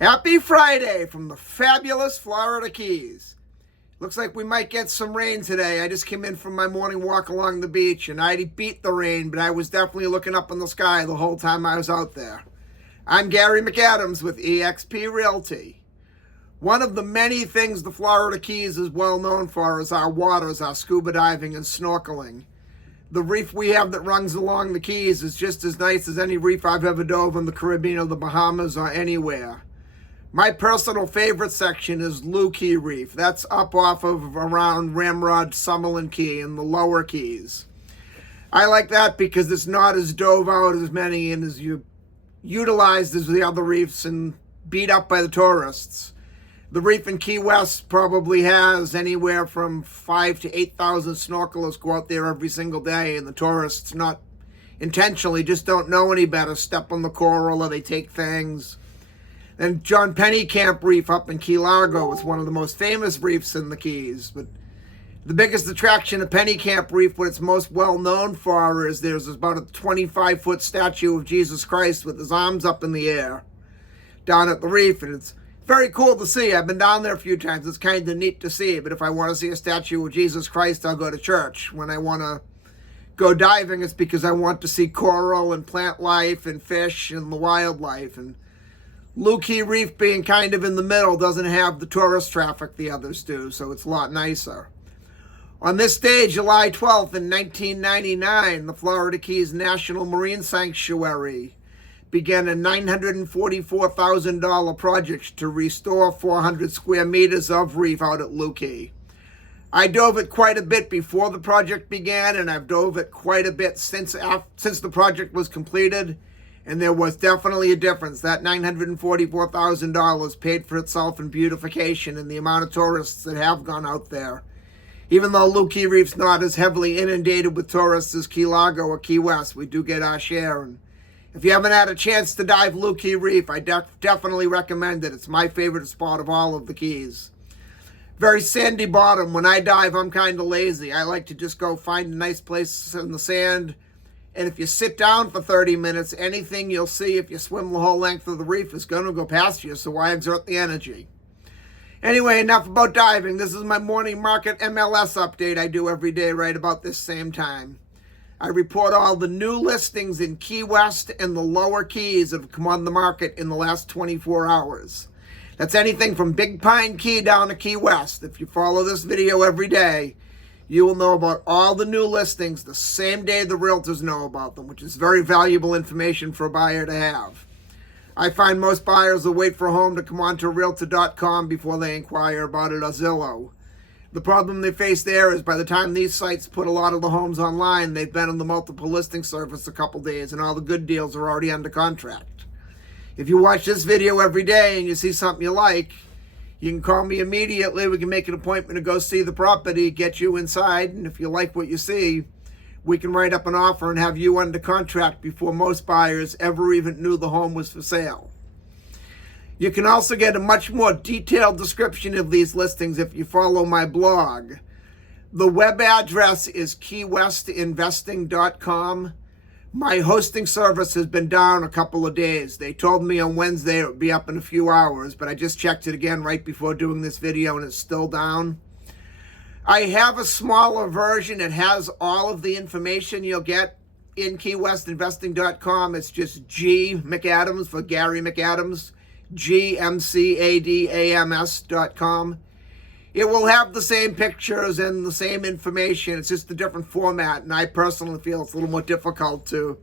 Happy Friday from the fabulous Florida Keys. Looks like we might get some rain today. I just came in from my morning walk along the beach and I beat the rain, but I was definitely looking up in the sky the whole time I was out there. I'm Gary McAdams with eXp Realty. One of the many things the Florida Keys is well known for is our waters, our scuba diving and snorkeling. The reef we have that runs along the Keys is just as nice as any reef I've ever dove in the Caribbean or the Bahamas or anywhere. My personal favorite section is Looe Key Reef. That's up off of around Ramrod, Summerlin Key in the lower Keys. I like that because it's not as dove out as many and as utilized as the other reefs and beat up by the tourists. The reef in Key West probably has anywhere from 5,000 to 8,000 snorkelers go out there every single day, and the tourists, not intentionally, just don't know any better, step on the coral or they take things. And John Pennycamp Reef up in Key Largo is one of the most famous reefs in the Keys. But the biggest attraction of Pennycamp Reef, what it's most well known for, is there's about a 25-foot statue of Jesus Christ with his arms up in the air down at the reef. And it's very cool to see. I've been down there a few times. It's kind of neat to see. But if I want to see a statue of Jesus Christ, I'll go to church. When I want to go diving, it's because I want to see coral and plant life and fish and the wildlife. And Looe Key Reef, being kind of in the middle, doesn't have the tourist traffic the others do, so it's a lot nicer. On this day, July 12th in 1999, the Florida Keys National Marine Sanctuary began a $944,000 project to restore 400 square meters of reef out at Looe Key. I dove it quite a bit before the project began, and I've dove it quite a bit since the project was completed. And there was definitely a difference. That $944,000 paid for itself in beautification and the amount of tourists that have gone out there. Even though Looe Key Reef's not as heavily inundated with tourists as Key Largo or Key West, we do get our share. And if you haven't had a chance to dive Looe Key Reef, I definitely recommend it. It's my favorite spot of all of the Keys. Very sandy bottom. When I dive, I'm kind of lazy. I like to just go find a nice place in the sand. And if you sit down for 30 minutes, anything you'll see if you swim the whole length of the reef is going to go past you, so why exert the energy? Anyway, enough about diving. This is my morning market MLS update I do every day right about this same time. I report all the new listings in Key West and the lower Keys that have come on the market in the last 24 hours. That's anything from Big Pine Key down to Key West. If you follow this video every day, you will know about all the new listings the same day the realtors know about them, which is very valuable information for a buyer to have. I find most buyers will wait for a home to come onto Realtor.com before they inquire about it or Zillow. The problem they face there is by the time these sites put a lot of the homes online, they've been on the multiple listing service a couple days and all the good deals are already under contract. If you watch this video every day and you see something you like, you can call me immediately. We can make an appointment to go see the property, get you inside, and if you like what you see, we can write up an offer and have you under contract before most buyers ever even knew the home was for sale. You can also get a much more detailed description of these listings if you follow my blog. The web address is keywestinvesting.com. My hosting service has been down a couple of days. They told me on Wednesday it would be up in a few hours, but I just checked it again right before doing this video and it's still down. I have a smaller version that has all of the information you'll get in keywestinvesting.com. It's just G McAdams for Gary McAdams, GMCADAMS.com. It will have the same pictures and the same information. It's just a different format, and I personally feel it's a little more difficult to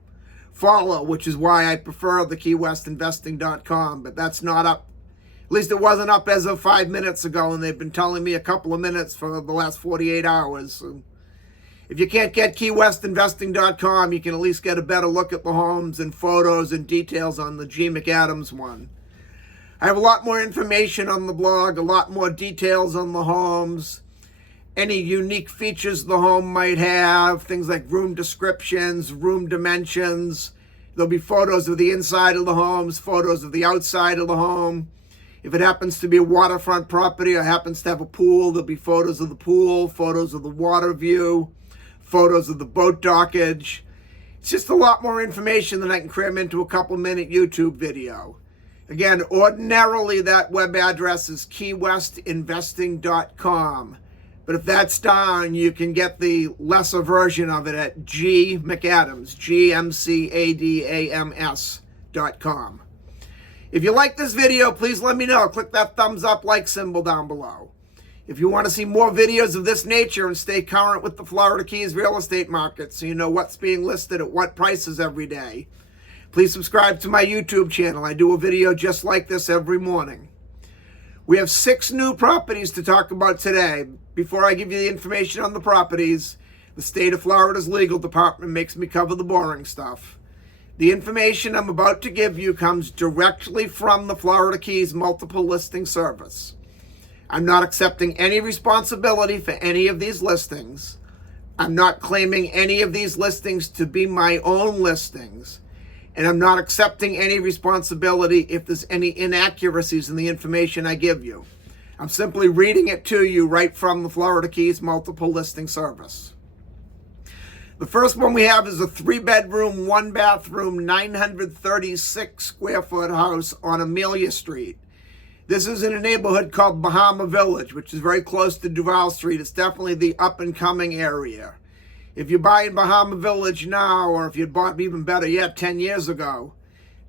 follow, which is why I prefer the keywestinvesting.com, but that's not up. At least it wasn't up as of 5 minutes ago, and they've been telling me a couple of minutes for the last 48 hours. So if you can't get keywestinvesting.com, you can at least get a better look at the homes and photos and details on the G McAdams one. I have a lot more information on the blog, a lot more details on the homes, any unique features the home might have, things like room descriptions, room dimensions. There'll be photos of the inside of the homes, photos of the outside of the home. If it happens to be a waterfront property or happens to have a pool, there'll be photos of the pool, photos of the water view, photos of the boat dockage. It's just a lot more information than I can cram into a couple-minute YouTube video. Again, ordinarily that web address is keywestinvesting.com. But if that's down, you can get the lesser version of it at gmcadams, GMCADAMS.com. If you like this video, please let me know. Click that thumbs up like symbol down below. If you want to see more videos of this nature and stay current with the Florida Keys real estate market so you know what's being listed at what prices every day, please subscribe to my YouTube channel. I do a video just like this every morning. We have 6 new properties to talk about today. Before I give you the information on the properties, the state of Florida's legal department makes me cover the boring stuff. The information I'm about to give you comes directly from the Florida Keys multiple listing service. I'm not accepting any responsibility for any of these listings. I'm not claiming any of these listings to be my own listings. And I'm not accepting any responsibility if there's any inaccuracies in the information I give you. I'm simply reading it to you right from the Florida Keys multiple listing service. The first one we have is a 3-bedroom, 1-bathroom, 936 square foot house on Amelia Street. This is in a neighborhood called Bahama Village, which is very close to Duval Street. It's definitely the up-and-coming area. If you buy in Bahama Village now, or if you bought even better yet 10 years ago,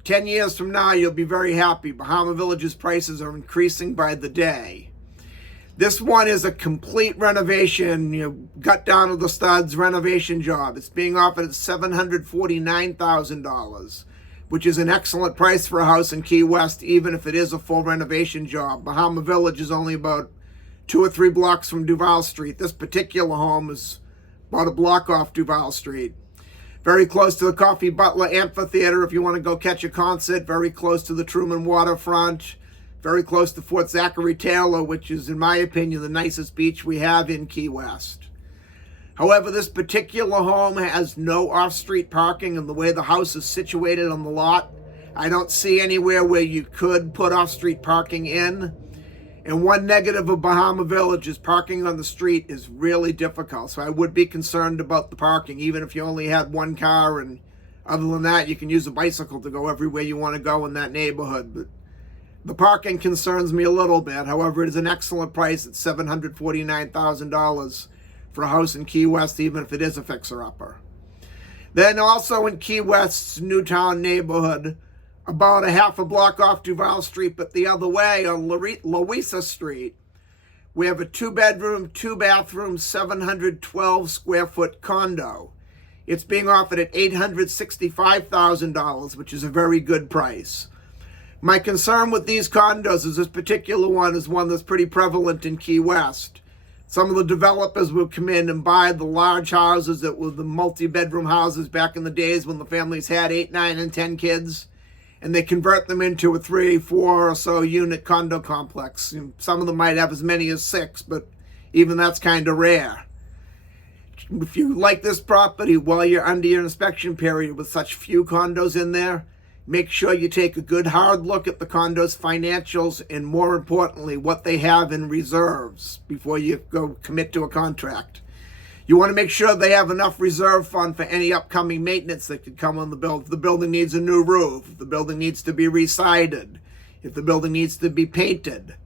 10 years from now, you'll be very happy. Bahama Village's prices are increasing by the day. This one is a complete renovation, gut down to the studs renovation job. It's being offered at $749,000, which is an excellent price for a house in Key West, even if it is a full renovation job. Bahama Village is only about 2 or 3 blocks from Duval Street. This particular home is about a block off Duval Street. Very close to the Coffee Butler Amphitheater if you want to go catch a concert. Very close to the Truman waterfront. Very close to Fort Zachary Taylor, which is, in my opinion, the nicest beach we have in Key West. However, this particular home has no off-street parking, and the way the house is situated on the lot, I don't see anywhere where you could put off-street parking in. And one negative of Bahama Village is parking on the street is really difficult. So I would be concerned about the parking, even if you only had one car. And other than that, you can use a bicycle to go everywhere you want to go in that neighborhood. But the parking concerns me a little bit. However, it is an excellent price at $749,000 for a house in Key West, even if it is a fixer-upper. Then also in Key West's Newtown neighborhood, about a half a block off Duval Street, but the other way on Louisa Street, we have a 2-bedroom, 2-bathroom, 712 square foot condo. It's being offered at $865,000, which is a very good price. My concern with these condos is this particular one is one that's pretty prevalent in Key West. Some of the developers will come in and buy the large houses that were the multi-bedroom houses back in the days when the families had 8, 9, and 10 kids. And they convert them into a 3, 4 or so unit condo complex. Some of them might have as many as 6, but even that's kind of rare. If you like this property while you're under your inspection period with such few condos in there, make sure you take a good hard look at the condo's financials and, more importantly, what they have in reserves before you go commit to a contract. You want to make sure they have enough reserve fund for any upcoming maintenance that could come on the building. If the building needs a new roof, if the building needs to be re-sided, if the building needs to be painted.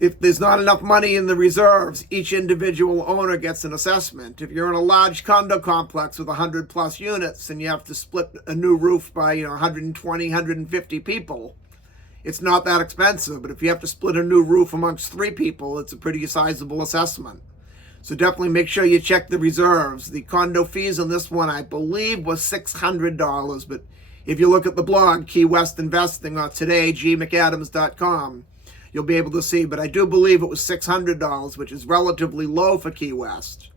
If there's not enough money in the reserves, each individual owner gets an assessment. If you're in a large condo complex with 100 plus units and you have to split a new roof by 120, 150 people, it's not that expensive. But if you have to split a new roof amongst 3 people, it's a pretty sizable assessment. So definitely make sure you check the reserves. The condo fees on this one, I believe, was $600. But if you look at the blog, Key West Investing, or today, gmcadams.com, you'll be able to see. But I do believe it was $600, which is relatively low for Key West.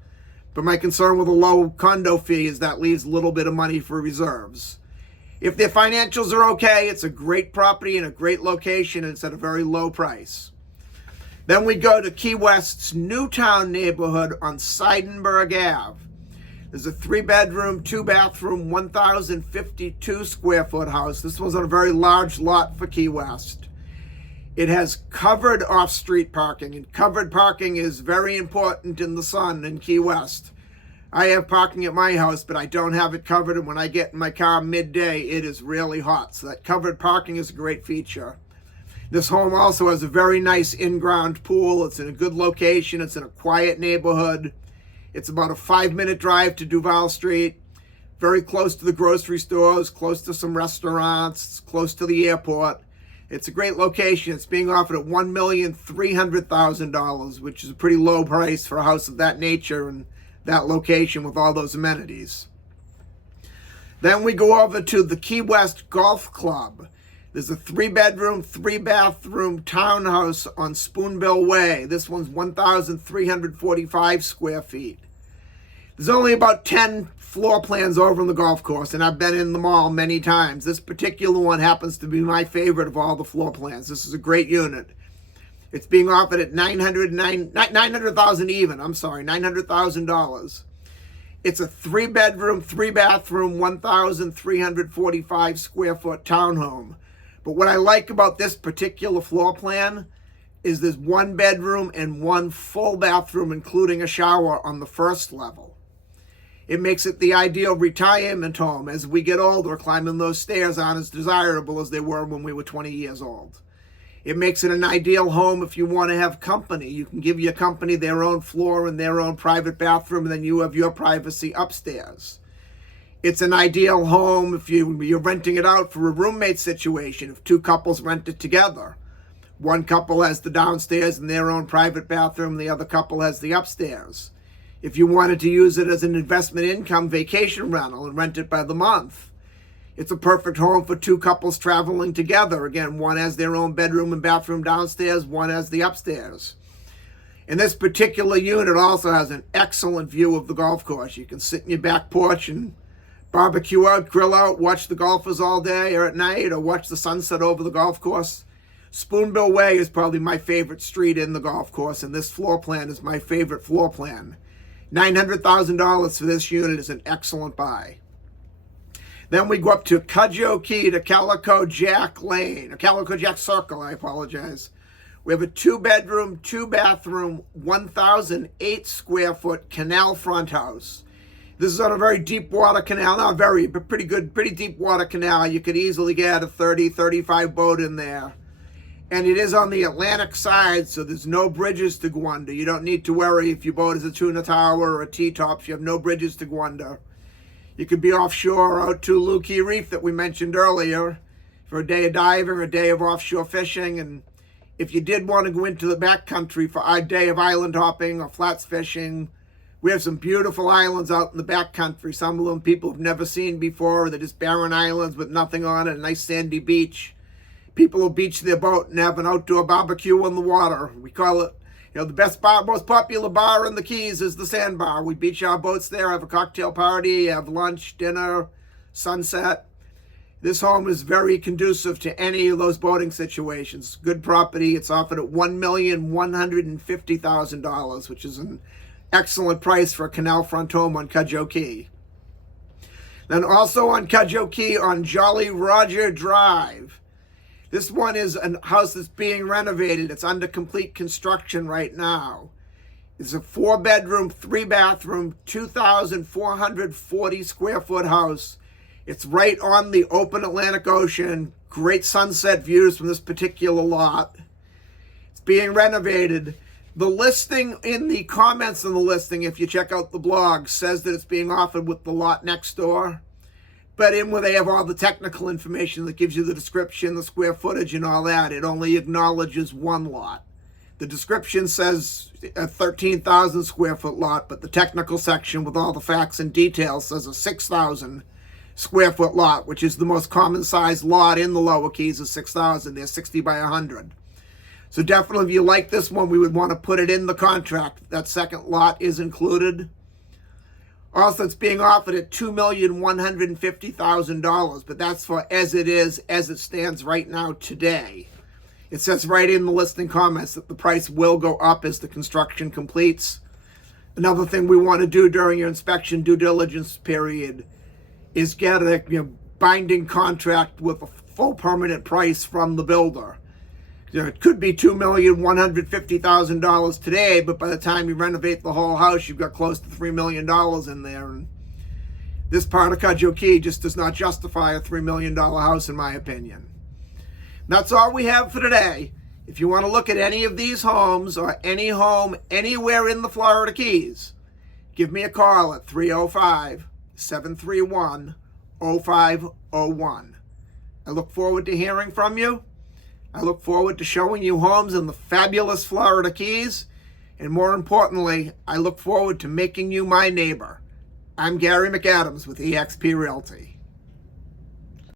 But my concern with a low condo fee is that leaves a little bit of money for reserves. If their financials are okay, it's a great property in a great location, and it's at a very low price. Then we go to Key West's Newtown neighborhood on Seidenberg Ave. There's a 3-bedroom, 2-bathroom, 1,052 square foot house. This was on a very large lot for Key West. It has covered off-street parking, and covered parking is very important in the sun in Key West. I have parking at my house, but I don't have it covered, and when I get in my car midday, it is really hot. So that covered parking is a great feature. This home also has a very nice in-ground pool. It's in a good location. It's in a quiet neighborhood. It's about a 5-minute drive to Duval Street, very close to the grocery stores, close to some restaurants, close to the airport. It's a great location. It's being offered at $1,300,000, which is a pretty low price for a house of that nature and that location with all those amenities. Then we go over to the Key West Golf Club. There's a 3-bedroom, 3-bathroom townhouse on Spoonbill Way. This one's 1,345 square feet. There's only about 10 floor plans over on the golf course, and I've been in them all many times. This particular one happens to be my favorite of all the floor plans. This is a great unit. It's being offered at $900,000. It's a 3-bedroom, 3-bathroom, 1,345 square foot townhome. But what I like about this particular floor plan is there's 1 bedroom and 1 full bathroom, including a shower on the first level. It makes it the ideal retirement home. As we get older, climbing those stairs aren't as desirable as they were when we were 20 years old. It makes it an ideal home if you want to have company. You can give your company their own floor and their own private bathroom, and then you have your privacy upstairs. It's an ideal home if you're renting it out for a roommate situation, if 2 couples rent it together. One couple has the downstairs and their own private bathroom, the other couple has the upstairs. If you wanted to use it as an investment income vacation rental and rent it by the month, it's a perfect home for 2 couples traveling together. Again, one has their own bedroom and bathroom downstairs, one has the upstairs. And this particular unit also has an excellent view of the golf course. You can sit in your back porch and barbecue out, grill out, watch the golfers all day or at night, or watch the sunset over the golf course. Spoonbill Way is probably my favorite street in the golf course, and this floor plan is my favorite floor plan. $900,000 for this unit is an excellent buy. Then we go up to Cudjoe Key to Calico Jack Lane, or Calico Jack Circle, I apologize. We have a 2-bedroom, 2-bathroom, 1,008 square foot canal front house. This is on a very deep water canal, not very, but pretty good, pretty deep water canal. You could easily get a 30, 35 boat in there. And it is on the Atlantic side, so there's no bridges to go under. You don't need to worry if your boat is a tuna tower or a T-tops. You have no bridges to go under. You could be offshore out to Looe Key Reef that we mentioned earlier for a day of diving or a day of offshore fishing. And if you did want to go into the backcountry for a day of island hopping or flats fishing, we have some beautiful islands out in the backcountry. Some of them people have never seen before. They're just barren islands with nothing on it, a nice sandy beach. People will beach their boat and have an outdoor barbecue on the water. We call it, the best bar, most popular bar in the Keys is the Sandbar. We beach our boats there, have a cocktail party, have lunch, dinner, sunset. This home is very conducive to any of those boating situations. Good property. It's offered at $1,150,000, which is an excellent price for a canal front home on Cudjoe Key. Then also on Cudjoe Key on Jolly Roger Drive. This one is a house that's being renovated. It's under complete construction right now. It's a 4-bedroom, 3-bathroom, 2,440 square foot house. It's right on the open Atlantic Ocean. Great sunset views from this particular lot. It's being renovated. The listing, in the comments on the listing, if you check out the blog, says that it's being offered with the lot next door. But in where they have all the technical information that gives you the description, the square footage and all that, it only acknowledges one lot. The description says a 13,000 square foot lot, but the technical section with all the facts and details says a 6,000 square foot lot, which is the most common size lot in the Lower Keys is 6,000. They're 60 by 100. So definitely if you like this one, we would want to put it in the contract. That second lot is included. Also, it's being offered at $2,150,000, but that's for as it is, as it stands right now today. It says right in the listing comments that the price will go up as the construction completes. Another thing we want to do during your inspection due diligence period is get a binding contract with a full permanent price from the builder. It could be $2,150,000 today, but by the time you renovate the whole house, you've got close to $3 million in there. And this part of Cudjoe Key just does not justify a $3 million house, in my opinion. And that's all we have for today. If you want to look at any of these homes or any home anywhere in the Florida Keys, give me a call at 305-731-0501. I look forward to hearing from you. I look forward to showing you homes in the fabulous Florida Keys. And more importantly, I look forward to making you my neighbor. I'm Gary McAdams with eXp Realty.